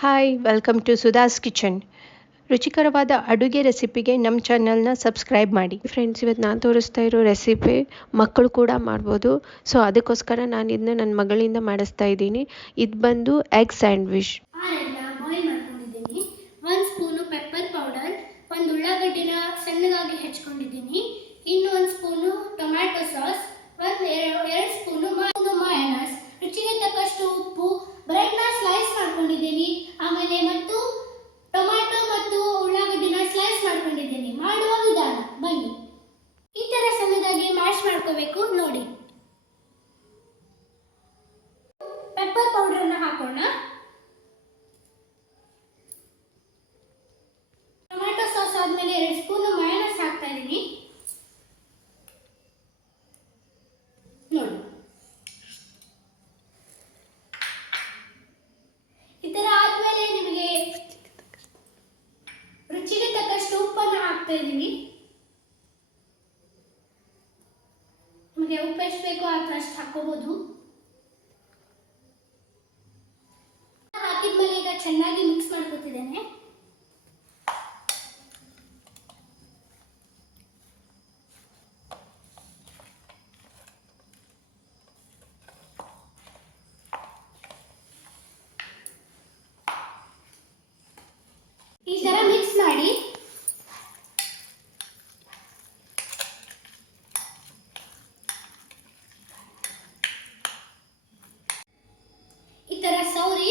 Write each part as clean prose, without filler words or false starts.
Hi welcome to Sudha's kitchen. ರುಚಿಕರವಾದ ಅಡುಗೆ ರೆಸಿಪಿಗೆ ನಮ್ಮ ಚಾನಲ್ನ ಸಬ್ಸ್ಕ್ರೈಬ್ ಮಾಡಿ. ಫ್ರೆಂಡ್ಸ್, ಇವತ್ತು ನಾನು ತೋರಿಸ್ತಾ ಇರೋ ರೆಸಿಪಿ ಮಕ್ಕಳು ಕೂಡ ಮಾಡ್ಬೋದು. ಸೊ ಅದಕ್ಕೋಸ್ಕರ ನಾನು ಇದನ್ನ ನನ್ನ ಮಗಳಿಂದ ಮಾಡಿಸ್ತಾ ಇದ್ದೀನಿ. ಇದು ಬಂದು ಎಗ್ ಸ್ಯಾಂಡ್ವಿಚ್. ಬಾಯ್ಲ್ ಮಾಡ್ಕೊಂಡಿದ್ದೀನಿ. 1 ಸ್ಪೂನು ಪೆಪ್ಪರ್ ಪೌಡರ್, 1 ಉಳ್ಳಾಗಡ್ಡಿನ ಸಣ್ಣದಾಗಿ ಹೆಚ್ಚಿಕೊಂಡಿದ್ದೀನಿ, ಇನ್ನು 1 spoon tomato sauce, 2 spoon mayonnaise, ರುಚಿಗೆ ತಕ್ಕಷ್ಟು ಉಪ್ಪು, ಬ್ರೆಡ್ನ ಸ್ಲೈಸ್ ಮಾಡ್ಕೊಂಡಿದ್ದೀನಿ, ಆಮೇಲೆ ಮತ್ತು ಟೊಮ್ಯಾಟೊ ಮತ್ತು ಉಳ್ಳಾಗಡ್ಡಿನ ಸ್ಲೈಸ್ ಮಾಡ್ಕೊಂಡಿದ್ದೀನಿ. ಮಾಡುವ ವಿಧಾನ ಬನ್ನಿ. ಈ ತರ ಸಣ್ಣದಾಗಿ ಮ್ಯಾಶ್ ಮಾಡ್ಕೋಬೇಕು. ನೋಡಿ, ಪೆಪ್ಪರ್ ಪೌಡರ್ನ ಹಾಕೋಣ. ಟೊಮ್ಯಾಟೊ ಸಾಸ್ ಆದ್ಮೇಲೆ 2 ಸ್ಪೂನ್ ಮಯೋನೈಸ್ ಹಾಕ್ತಾ ಇದ್ದೀನಿ. ನೋಡಿ, ಈ ತರ ಆದ್ಮೇಲೆ ನಿಮಗೆ ರುಚಿಗೆ ತಕ್ಕಷ್ಟು ಉಪ್ಪನ್ನು ಹಾಕ್ತಾ ಇದ್ದೀನಿ. ನಿಮಗೆ ಉಪ್ಪು ಎಷ್ಟು ಬೇಕೋ ಅಷ್ಟು ಹಾಕೋಬಹುದು. ಹಾಕಿದ್ಮೇಲೆ ಈಗ ಚೆನ್ನಾಗಿ ಮಿಕ್ಸ್ ಮಾಡ್ಕೊತಿದ್ದೇನೆ. ಈ ತರ ಮಿಕ್ಸ್ ಮಾಡಿ ಈ ತರ ಸೌರಿ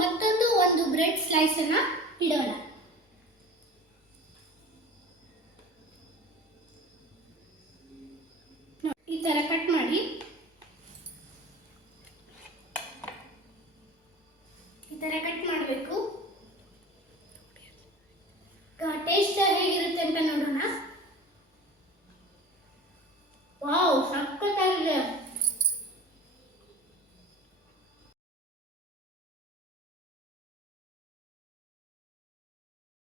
ಮತ್ತೊಂದು ಒಂದು ಬ್ರೆಡ್ ಸ್ಲೈಸ್ ಅನ್ನ ಇಡೋಣ. ಈ ತರ ಕಟ್ ಮಾಡಿ ಈ ತರ ಕಟ್ ಮಾಡಬೇಕು. ಟೇಸ್ಟ್ ಹೇಗಿರುತ್ತೆ ಅಂತ ನೋಡೋಣ.